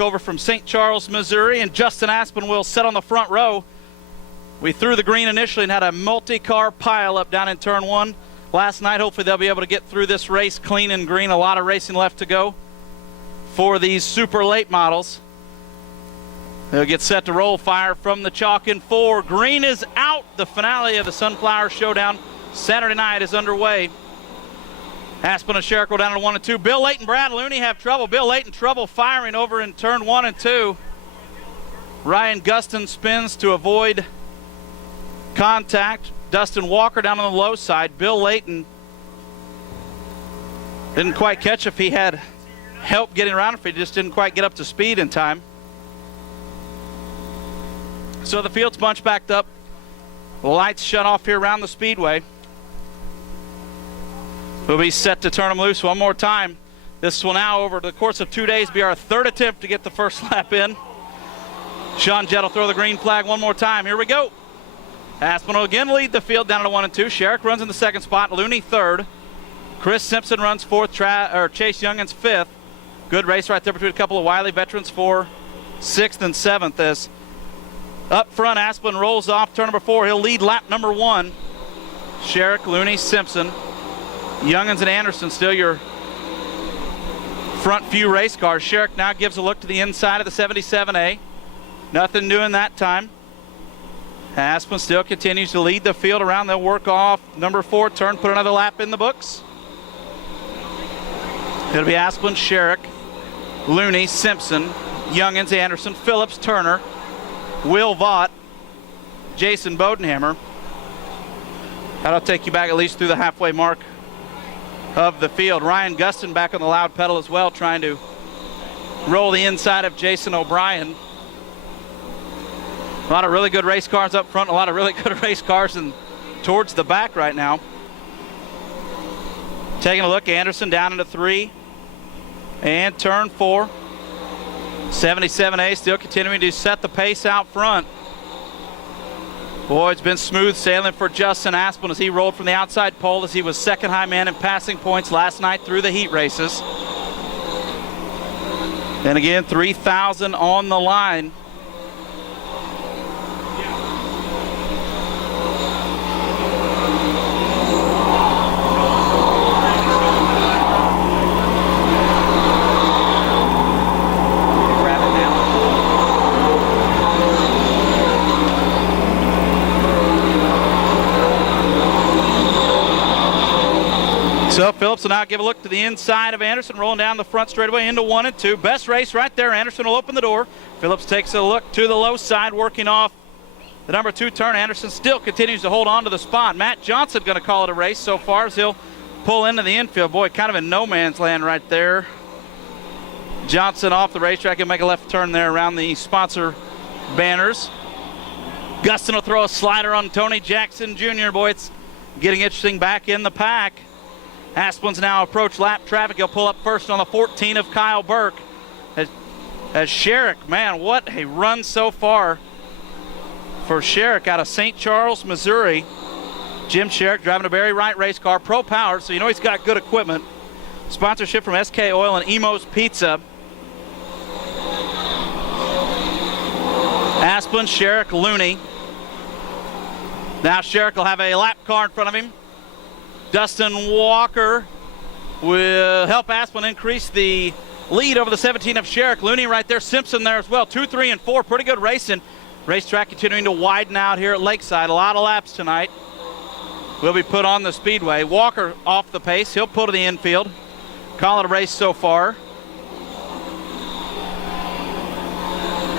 over from St. Charles, Missouri, and Justin Aspen will sit on the front row. We threw the green initially and had a multi-car pile up down in turn one last night. Hopefully they'll be able to get through this race clean and green. A lot of racing left to go for these super late models. They'll get set to roll. Fire from the chalk in 4. Green is out. The finale of the Sunflower Showdown Saturday night is underway. Aspen and Sherrick go down to 1 and 2. Bill Layton, Brad Looney have trouble. Bill Layton trouble firing over in turn 1 and 2. Ryan Gustin spins to avoid contact. Dustin Walker down on the low side. Bill Layton didn't quite catch if he had help getting around, if he just didn't quite get up to speed in time. So the field's bunched backed up. The lights shut off here around the speedway. We'll be set to turn them loose one more time. This will now, over the course of 2 days, be our third attempt to get the first lap in. Sean Jett will throw the green flag one more time. Here we go. Aspen will again lead the field down to 1 and 2. Sherrick runs in the second spot. Looney third. Chris Simpson runs fourth. Chase Youngins fifth. Good race right there between a couple of Wiley veterans for 6th and 7th. As up front, Aspen rolls off turn number 4. He'll lead lap number 1. Sherrick, Looney, Simpson, Youngins, and Anderson still your front few race cars. Sherrick now gives a look to the inside of the 77A. Nothing doing that time. Aspen still continues to lead the field around. They'll work off number 4 turn, put another lap in the books. It'll be Aspen, Sherrick, Looney, Simpson, Youngins, Anderson, Phillips, Turner, Will Vaught, Jason Bodenhammer. That'll take you back at least through the halfway mark of the field. Ryan Gustin back on the loud pedal as well, trying to roll the inside of Jason O'Brien. A lot of really good race cars up front, a lot of really good race cars towards the back right now. Taking a look, Anderson down into 3 and turn 4. 77A still continuing to set the pace out front. Boy, it's been smooth sailing for Justin Aspen as he rolled from the outside pole as he was second high man in passing points last night through the heat races. And again, 3,000 on the line. So Phillips will now give a look to the inside of Anderson, rolling down the front straightaway into 1 and 2. Best race right there. Anderson will open the door. Phillips takes a look to the low side, working off the number 2 turn. Anderson still continues to hold on to the spot. Matt Johnson going to call it a race so far as he'll pull into the infield. Boy, kind of in no man's land right there. Johnson off the racetrack and make a left turn there around the sponsor banners. Gustin will throw a slider on Tony Jackson Jr. Boy, it's getting interesting back in the pack. Aspen's now approach lap traffic. He'll pull up first on the 14 of Kyle Burke. As Sherrick, man, what a run so far for Sherrick out of St. Charles, Missouri. Jim Sherrick driving a very right race car, pro powered, so you know he's got good equipment. Sponsorship from SK Oil and Emo's Pizza. Aspen, Sherrick, Looney. Now Sherrick will have a lap car in front of him. Dustin Walker will help Aspen increase the lead over the 17 of Sherrick. Looney right there, Simpson there as well. 2, 3, and 4, pretty good racing. Racetrack continuing to widen out here at Lakeside. A lot of laps tonight will be put on the speedway. Walker off the pace, he'll pull to the infield. Call it a race so far.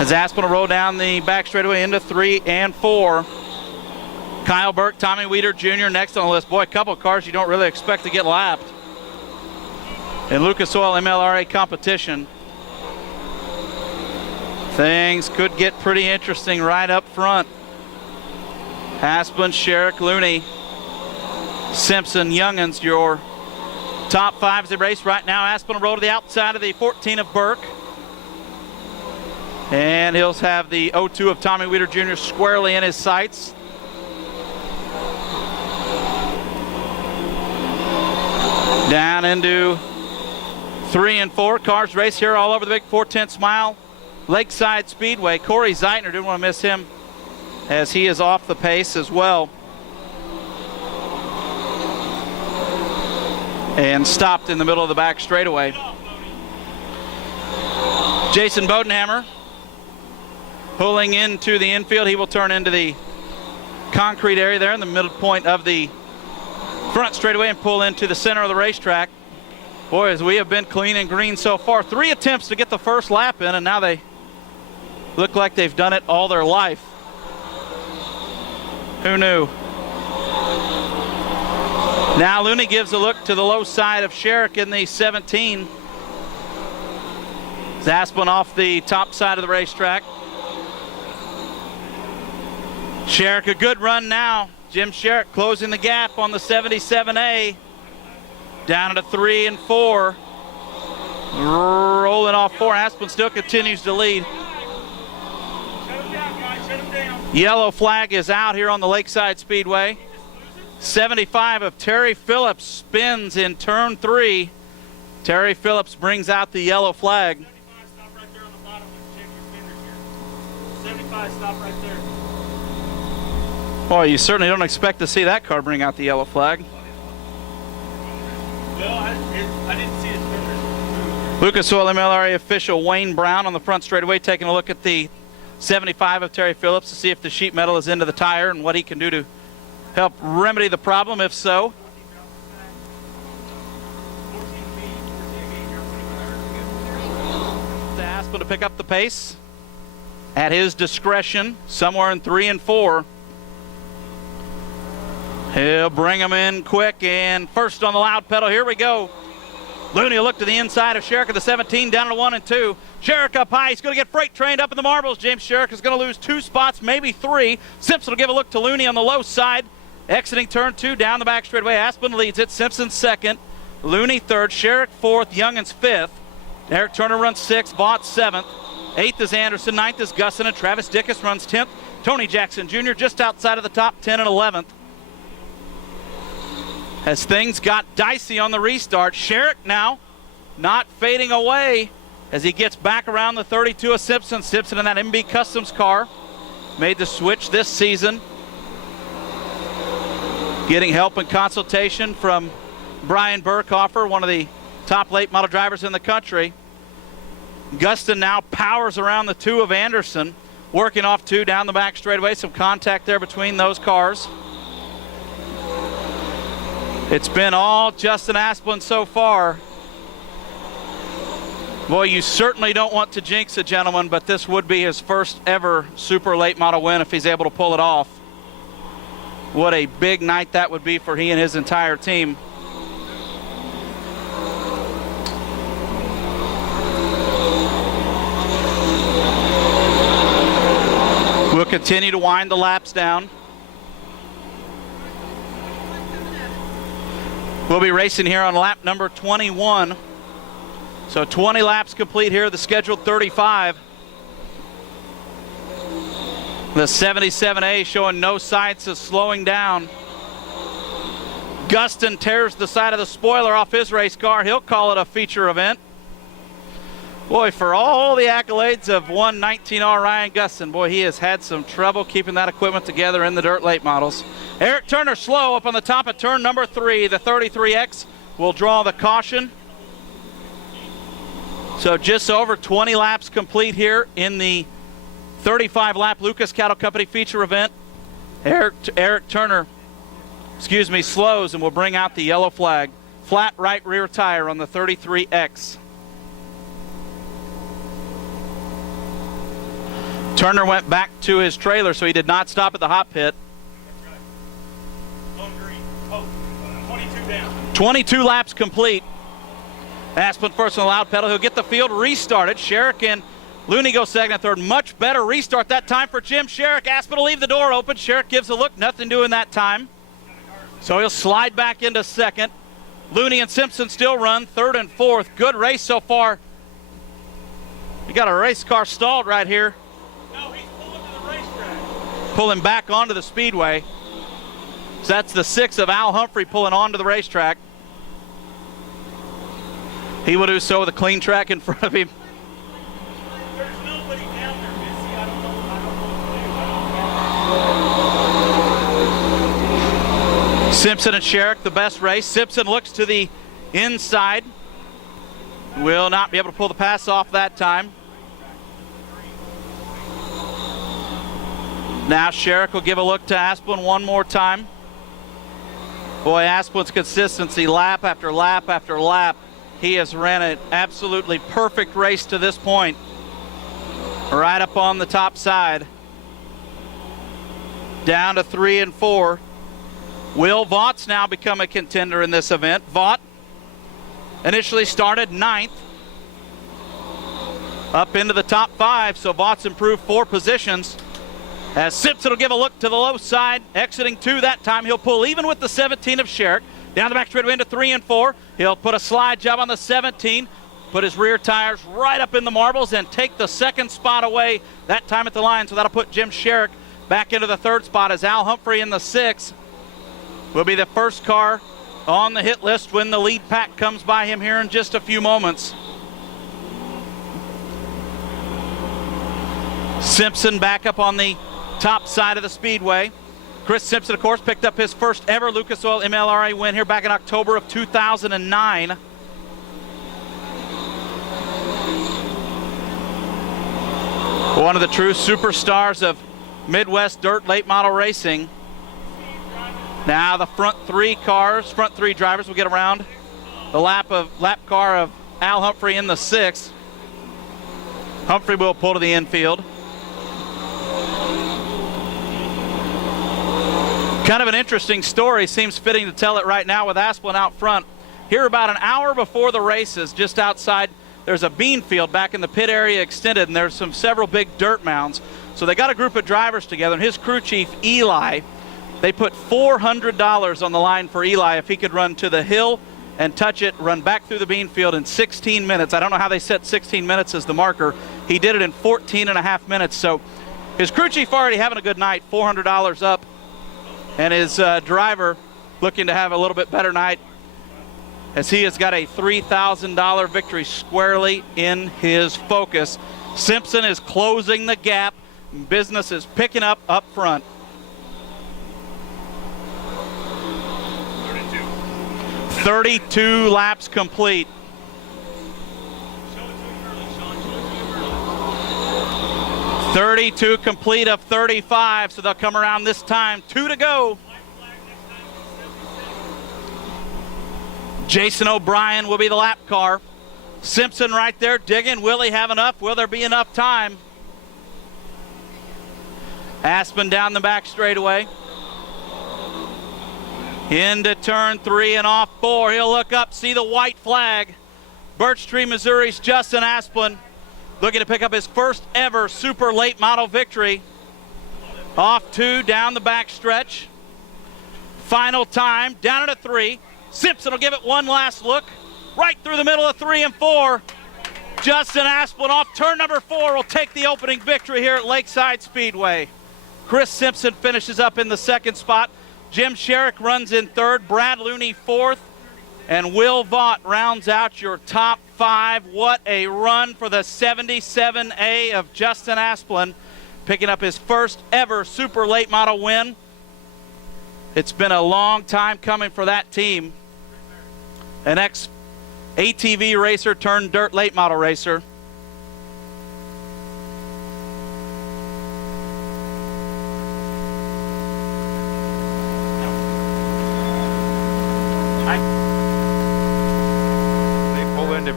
As Aspen will roll down the back straightaway into 3 and 4. Kyle Burke, Tommy Weeder Jr. next on the list. Boy, a couple of cars you don't really expect to get lapped in Lucas Oil MLRA competition. Things could get pretty interesting right up front. Aspen, Sherrick, Looney, Simpson, Youngins, your top 5 of the race right now. Aspen will roll to the outside of the 14 of Burke. And he'll have the 02 of Tommy Weeder Jr. squarely in his sights. Down into 3 and 4. Cars race here all over the big 410 Smile Lakeside Speedway. Corey Zeitner, didn't want to miss him as he is off the pace as well. And stopped in the middle of the back straightaway. Jason Bodenhammer pulling into the infield. He will turn into the concrete area there in the middle point of the front straightaway and pull into the center of the racetrack. Boys, we have been clean and green so far. 3 attempts to get the first lap in, and now they look like they've done it all their life. Who knew? Now Looney gives a look to the low side of Sherrick in the 17. Zaspin off the top side of the racetrack. Sherrick, a good run now. Jim Sherrick closing the gap on the 77A. Down to 3 and 4. Rolling off 4. Aspen still continues to lead. Shut him down, guys. Shut him down. Yellow flag is out here on the Lakeside Speedway. 75 of Terry Phillips spins in turn 3. Terry Phillips brings out the yellow flag. 75, stop right there on the bottom. Let's check your fingers here. 75, stop right there. Boy, you certainly don't expect to see that car bring out the yellow flag. Well, I didn't see his fingers. Lucas Oil MLRA official Wayne Brown on the front straightaway taking a look at the 75 of Terry Phillips to see if the sheet metal is into the tire and what he can do to help remedy the problem, if so. To Aspen to pick up the pace at his discretion, somewhere in 3 and 4. He'll bring him in quick, and first on the loud pedal, here we go. Looney will look to the inside of Sherrick at the 17, down to 1 and 2. Sherrick up high, he's going to get freight trained up in the marbles. James Sherrick is going to lose 2 spots, maybe 3. Simpson will give a look to Looney on the low side. Exiting turn 2, down the back straightaway. Aspen leads it, Simpson second, Looney 3rd, Sherrick 4th, Youngins 5th. Eric Turner runs 6th, Vaught 7th. 8th is Anderson, 9th is Gusson, and Travis Dickus runs 10th. Tony Jackson Jr. just outside of the top 10 and 11th. As things got dicey on the restart, Sherrick now not fading away as he gets back around the 32 of Simpson. Simpson in that MB Customs car made the switch this season. Getting help and consultation from Brian Burkhofer, one of the top late model drivers in the country. Guston now powers around the 2 of Anderson, working off 2 down the back straightaway. Some contact there between those cars. It's been all Justin Asplund so far. Boy, you certainly don't want to jinx a gentleman, but this would be his first ever super late model win if he's able to pull it off. What a big night that would be for he and his entire team. We'll continue to wind the laps down. We'll be racing here on lap number 21. So 20 laps complete here, the scheduled 35. The 77A showing no signs of slowing down. Guston tears the side of the spoiler off his race car. He'll call it a feature event. Boy, for all the accolades of 119R Ryan Guston, boy, he has had some trouble keeping that equipment together in the dirt late models. Eric Turner slow up on the top of turn number 3. The 33X will draw the caution. So just over 20 laps complete here in the 35-lap Lucas Cattle Company feature event. Eric Turner, slows and will bring out the yellow flag. Flat right rear tire on the 33X. Turner went back to his trailer, so he did not stop at the hot pit. On green. Oh, 22 down. 22 laps complete. Aspen first on the loud pedal. He'll get the field restarted. Sherrick and Looney go second and third. Much better restart that time for Jim Sherrick. Aspen will leave the door open. Sherrick gives a look. Nothing doing that time. So he'll slide back into second. Looney and Simpson still run third and fourth. Good race so far. You got a race car stalled right here. No, he's pulling to the racetrack. Pulling back onto the speedway. So that's the 6 of Al Humphrey pulling onto the racetrack. He will do so with a clean track in front of him. There's nobody Simpson and Sherrick, the best race. Simpson looks to the inside. Will not be able to pull the pass off that time. Now Sherrick will give a look to Asplund one more time. Boy, Asplund's consistency, lap after lap after lap. He has ran an absolutely perfect race to this point. Right up on the top side. Down to 3 and 4. Will Vaught's now become a contender in this event. Vaught initially started 9th. Up into the top 5, so Vaught's improved 4 positions. As Simpson will give a look to the low side, exiting 2 that time. He'll pull even with the 17 of Sherrick. Down the back straightaway into 3 and 4. He'll put a slide job on the 17, put his rear tires right up in the marbles, and take the 2nd spot away that time at the line. So that'll put Jim Sherrick back into the 3rd spot as Al Humphrey in the 6th will be the first car on the hit list when the lead pack comes by him here in just a few moments. Simpson back up on the top side of the speedway. Chris Simpson, of course, picked up his first ever Lucas Oil MLRA win here back in October of 2009. One of the true superstars of Midwest dirt late model racing. Now the front 3 drivers will get around the lap car of Al Humphrey in the 6th. Humphrey will pull to the infield. Kind of an interesting story, seems fitting to tell it right now with Asplund out front. Here about an hour before the races, just outside, there's a bean field back in the pit area extended, and there's several big dirt mounds. So they got a group of drivers together, and his crew chief, Eli, they put $400 on the line for Eli if he could run to the hill and touch it, run back through the bean field in 16 minutes. I don't know how they set 16 minutes as the marker. He did it in 14 and a half minutes. So his crew chief already having a good night, $400 up. And his driver looking to have a little bit better night as he has got a $3,000 victory squarely in his focus. Simpson is closing the gap. Business is picking up front. 32 laps complete. 32 complete of 35, so they'll come around this time. 2 to go. Jason O'Brien will be the lap car. Simpson right there digging. Will he have enough? Will there be enough time? Asplund down the back straightaway. Into turn 3 and off 4. He'll look up, see the white flag. Birch Tree, Missouri's Justin Asplund looking to pick up his first ever super late model victory. Off 2, down the back stretch. Final time, down at a 3. Simpson will give it one last look. Right through the middle of 3 and 4. Justin Asplund off turn number 4 will take the opening victory here at Lakeside Speedway. Chris Simpson finishes up in the 2nd spot. Jim Sherrick runs in 3rd. Brad Looney 4th. And Will Vaught rounds out your top 5. What a run for the 77A of Justin Asplund, picking up his first ever super late model win. It's been a long time coming for that team. An ex-ATV racer turned dirt late model racer.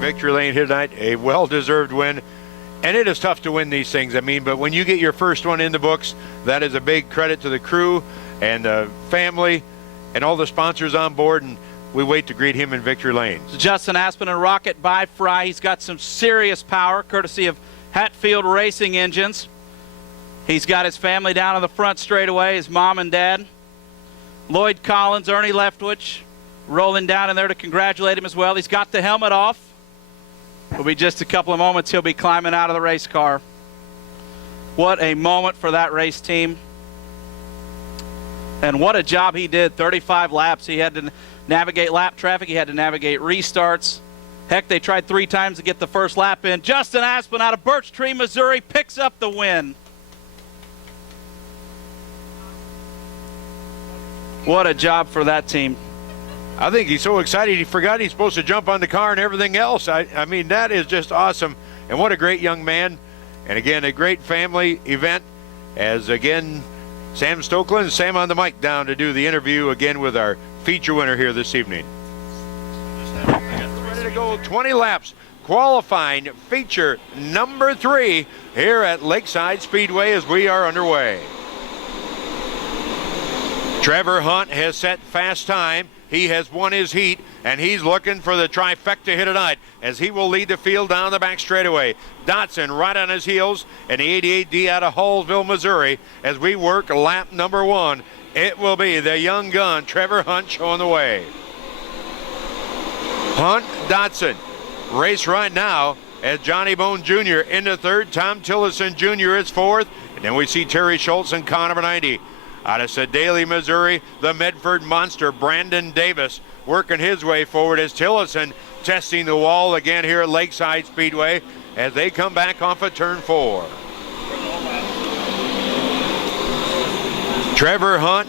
Victory lane here tonight, a well-deserved win, and it is tough to win these things. I mean, but when you get your first one in the books, that is a big credit to the crew and the family and all the sponsors on board, and we wait to greet him in victory lane. Justin Asplund and Rocket by Fry. He's got some serious power courtesy of Hatfield Racing Engines. He's got his family down on the front straightaway, his mom and dad. Lloyd Collins, Ernie Leftwich rolling down in there to congratulate him as well. He's got the helmet off. It'll be just a couple of moments. He'll be climbing out of the race car. What a moment for that race team. And what a job he did. 35 laps. He had to navigate lap traffic. He had to navigate restarts. Heck, they tried 3 times to get the first lap in. Justin Asplund out of Birch Tree, Missouri, picks up the win. What a job for that team. I think he's so excited he forgot he's supposed to jump on the car and everything else. I mean, that is just awesome. And what a great young man. And again, a great family event. As again, Sam Stokeland, Sam on the mic down to do the interview again with our feature winner here this evening. Ready to go 20 laps. Qualifying feature number 3 here at Lakeside Speedway as we are underway. Trevor Hunt has set fast time. He has won his heat, and he's looking for the trifecta here tonight as he will lead the field down the back straightaway. Dotson right on his heels in the 88D out of Hallsville, Missouri as we work lap number 1. It will be the young gun, Trevor Hunt, showing the way. Hunt, Dotson. Race right now as Johnny Bone Jr. into 3rd. Tom Tillison Jr. is 4th. And then we see Terry Schultz in car number 90. Out of Sedalia, Missouri, the Medford monster, Brandon Davis, working his way forward as Tillison testing the wall again here at Lakeside Speedway as they come back off of turn 4. Trevor Hunt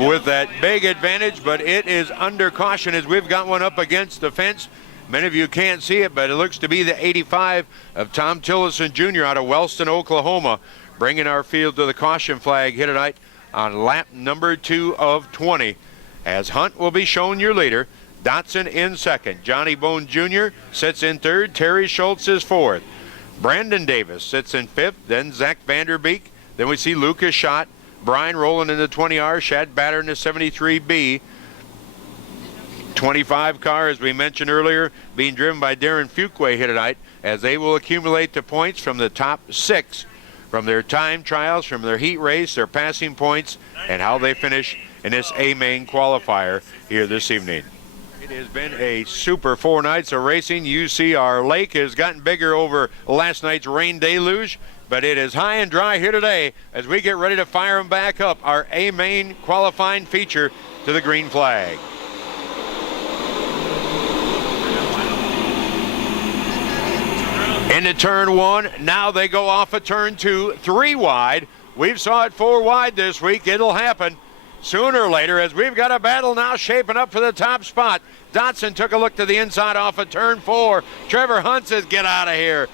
with that big advantage, but it is under caution as we've got one up against the fence. Many of you can't see it, but it looks to be the 85 of Tom Tillison Jr. out of Wellston, Oklahoma, bringing our field to the caution flag here tonight on lap number 2 of 20. As Hunt will be shown your leader. Dotson in 2nd. Johnny Bone Jr. sits in 3rd. Terry Schultz is 4th. Brandon Davis sits in 5th. Then Zach Vanderbeek. Then we see Lucas Schott. Brian Rowland in the 20R. Shad Batter in the 73B. 25 car, as we mentioned earlier, being driven by Darren Fuqua here tonight as they will accumulate the points from the top 6 from their time trials, from their heat race, their passing points, and how they finish in this A-Main qualifier here this evening. It has been a super 4 nights of racing. You see our lake has gotten bigger over last night's rain deluge, but it is high and dry here today as we get ready to fire them back up, our A-Main qualifying feature to the green flag. Into turn 1, now they go off of turn 2, 3 wide. We've saw it 4 wide this week. It'll happen sooner or later as we've got a battle now shaping up for the top spot. Dotson took a look to the inside off of turn 4. Trevor Hunt says, get out of here.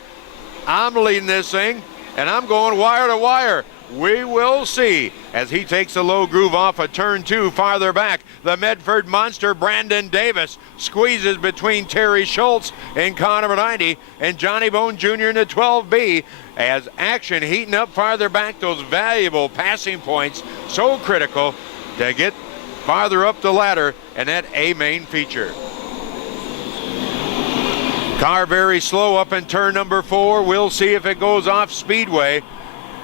I'm leading this thing, and I'm going wire to wire. We will see as he takes a low groove off of turn 2 farther back. The Medford monster Brandon Davis squeezes between Terry Schultz in car number 90 and Johnny Bone Jr. in the 12B as action heating up farther back. Those valuable passing points so critical to get farther up the ladder and that A-Main feature. Car very slow up in turn number 4. We'll see if it goes off speedway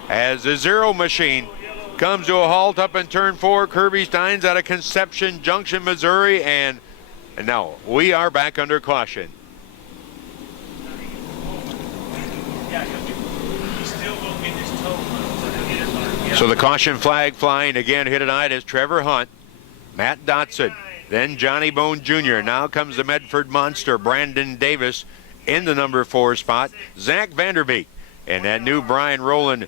as the Zero Machine comes to a halt up in turn 4. Kirby Steins out of Conception Junction, Missouri, and now we are back under caution. So the caution flag flying again here tonight is Trevor Hunt, Matt Dotson, then Johnny Bone Jr. Now comes the Medford monster Brandon Davis in the number 4 spot. Zach Vanderbeek and that new Brian Rowland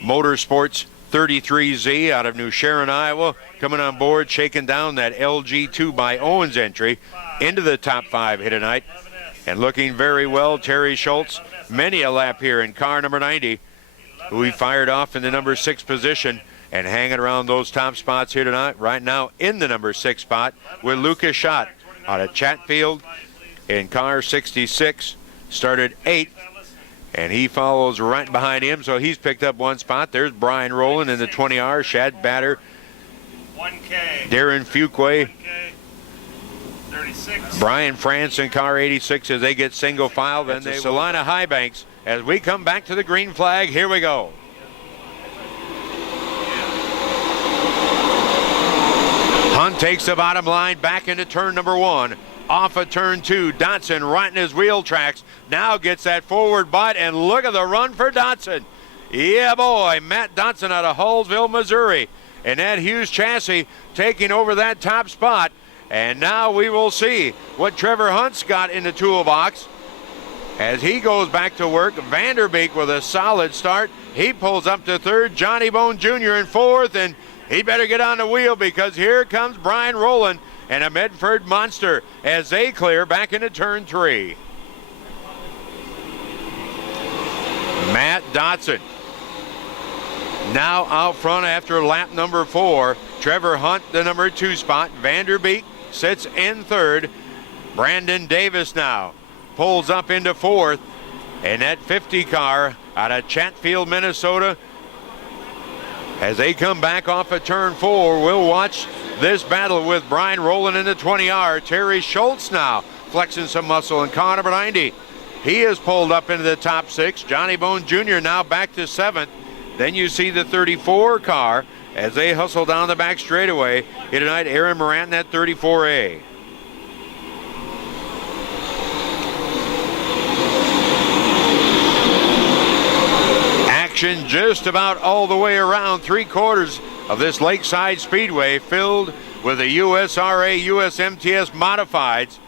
Motorsports 33Z out of New Sharon, Iowa, coming on board, shaking down that LG 2 by Owens entry into the top 5 here tonight. And looking very well, Terry Schultz, many a lap here in car number 90, who he fired off in the number 6 position and hanging around those top spots here tonight. Right now in the number 6 spot with Lucas Schott out of Chatfield in car 66, started 8th. And he follows right behind him, so he's picked up 1 spot. There's Brian Rowland in the 20R, Shad Batter, 1K, Darren Fuqua, 1K, 36. Brian France in car 86 as they get single file. Then they Salina Highbanks as we come back to the green flag. Here we go. Hunt takes the bottom line back into turn number 1. Off of turn 2, Dotson right in his wheel tracks. Now gets that forward butt, and look at the run for Dotson. Yeah, boy, Matt Dotson out of Hallsville, Missouri. And that Hughes chassis taking over that top spot. And now we will see what Trevor Hunt's got in the toolbox as he goes back to work. Vanderbeek with a solid start. He pulls up to third. Johnny Bone Jr. in fourth, and he better get on the wheel because here comes Brian Rowland and a Medford Monster as they clear back into turn 3. Matt Dotson now out front after lap number 4. Trevor Hunt, the number 2 spot. Vanderbeek sits in third. Brandon Davis now pulls up into fourth. And that 50 car out of Chatfield, Minnesota, as they come back off of turn 4, we'll watch this battle with Brian Rowland in the 20R. Terry Schultz now flexing some muscle in car number 90. He is pulled up into the top 6. Johnny Bone Jr. now back to 7th. Then you see the 34 car as they hustle down the back straightaway. Here tonight, Aaron Morant in that 34A. Action just about all the way around 3/4 of this Lakeside Speedway filled with the USRA USMTS modifieds.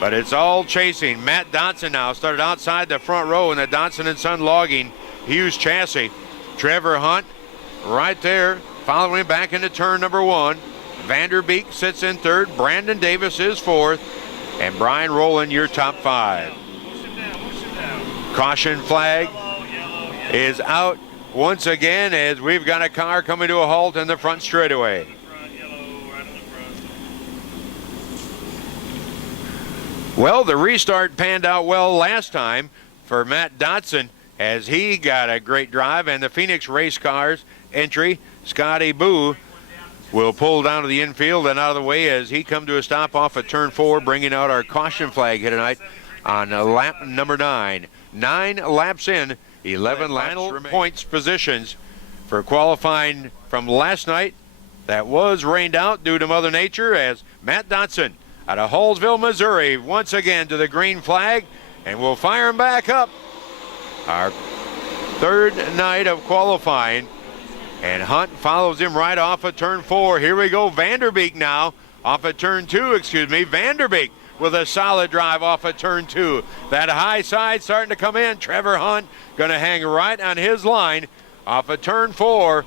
But it's all chasing. Matt Dotson now started outside the front row in the Dotson & Son Logging Hughes chassis. Trevor Hunt right there following back into turn number 1. Vanderbeek sits in third. Brandon Davis is fourth. And Brian Rowland, your top 5. Caution flag is out once again as we've got a car coming to a halt in the front straightaway. Well, the restart panned out well last time for Matt Dotson as he got a great drive, and the Phoenix Race Cars entry, Scotty Boo, will pull down to the infield and out of the way as he come to a stop off of turn 4, bringing out our caution flag here tonight on lap number 9. 9 laps in, 11 final points positions for qualifying from last night. That was rained out due to Mother Nature as Matt Dotson out of Hallsville, Missouri, once again to the green flag, and we'll fire him back up. Our third night of qualifying, and Hunt follows him right off of turn 4. Here we go, Vanderbeek now off of turn 2, Vanderbeek with a solid drive off of turn 2. That high side starting to come in. Trevor Hunt going to hang right on his line off of turn 4.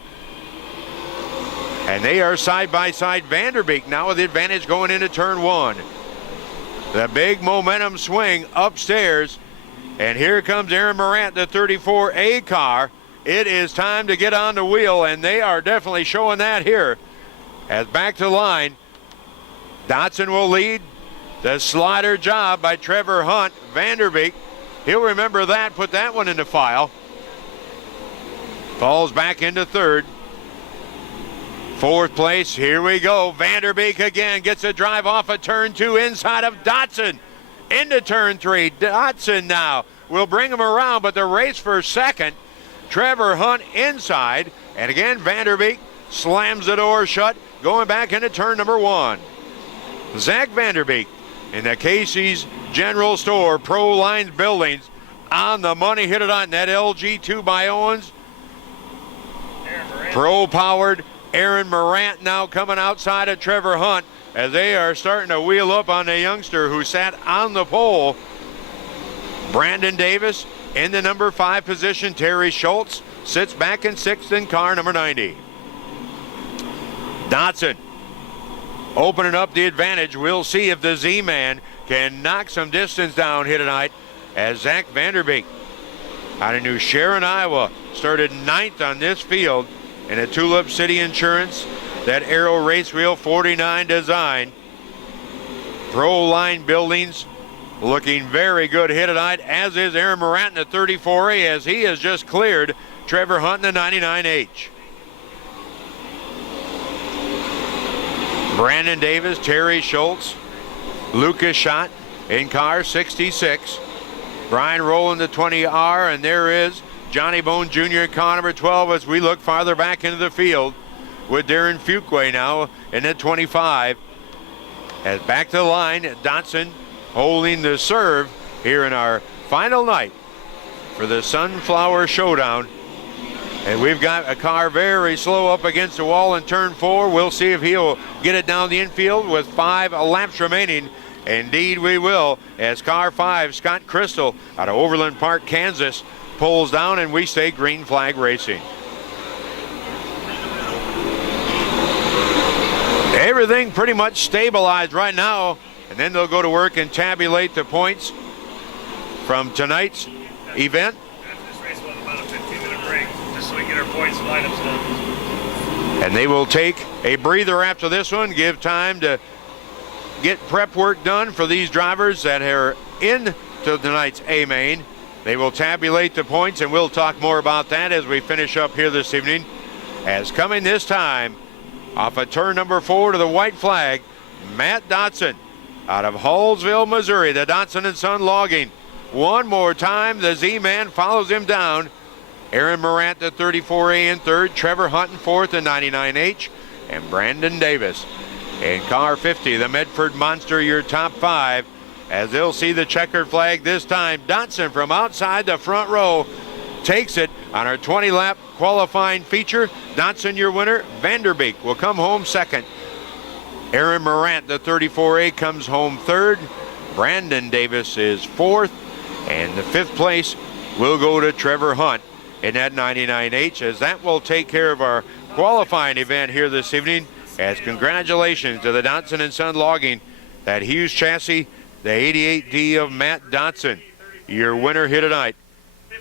And they are side by side. Vanderbeek now with the advantage going into turn 1. The big momentum swing upstairs. And here comes Aaron Morant, the 34A car. It is time to get on the wheel, and they are definitely showing that here. As back to line, Dotson will lead. The slider job by Trevor Hunt. Vanderbeek, he'll remember that, put that one in the file. Falls back into third. Fourth place, here we go. Vanderbeek again gets a drive off of turn 2 inside of Dotson. Into turn 3, Dotson now will bring him around, but the race for second. Trevor Hunt inside, and again Vanderbeek slams the door shut, going back into turn number 1. Zach Vanderbeek in the Casey's General Store Pro Lines Buildings on the money, hit it on that LG 2 by Owens. Pro powered Aaron Morant now coming outside of Trevor Hunt as they are starting to wheel up on the youngster who sat on the pole. Brandon Davis in the number 5 position. Terry Schultz sits back in 6th in car number 90. Dotson opening up the advantage. We'll see if the Z-Man can knock some distance down here tonight as Zach Vanderbeek out of New Sharon, Iowa, started 9th on this field in a Tulip City Insurance, that Aero Race Wheel 49 design. Pro Line Buildings looking very good here tonight, as is Aaron Morant in the 34A as he has just cleared Trevor Hunt in the 99H. Brandon Davis, Terry Schultz, Lucas Schott in car 66. Brian Rowland the 20R, and there is Johnny Bone Jr. in car number 12 as we look farther back into the field with Darren Fuqua now in the 25. As back to the line, Dotson holding the serve here in our final night for the Sunflower Showdown. And we've got a car very slow up against the wall in turn 4. We'll see if he'll get it down the infield with 5 laps remaining Indeed we will, as car 5, Scott Crystal, out of Overland Park, Kansas, pulls down, and we say green flag racing. Everything pretty much stabilized right now, and then they'll go to work and tabulate the points from tonight's event. After this race, we'll have about a 15-minute break, just so we get our points and lineups done. And they will take a breather after this one, give time to get prep work done for these drivers that are into tonight's A-Main. They will tabulate the points, and we'll talk more about that as we finish up here this evening. As coming this time, off of turn number 4 to the white flag, Matt Dotson out of Hallsville, Missouri, the Dotson & Son Logging. One more time, the Z-Man follows him down. Aaron Morant, the 34A in third, Trevor Hunt in fourth, the 99H, and Brandon Davis in car 50, the Medford Monster, your top 5, as they'll see the checkered flag this time. Dotson from outside the front row takes it on our 20-lap qualifying feature. Dotson, your winner. Vanderbeek will come home second. Aaron Morant, the 34A, comes home third. Brandon Davis is fourth. And the 5th place will go to Trevor Hunt in that 99H, as that will take care of our qualifying event here this evening. As congratulations to the Dotson & Son Logging, that Hughes chassis, the 88D of Matt Dotson, your winner here tonight.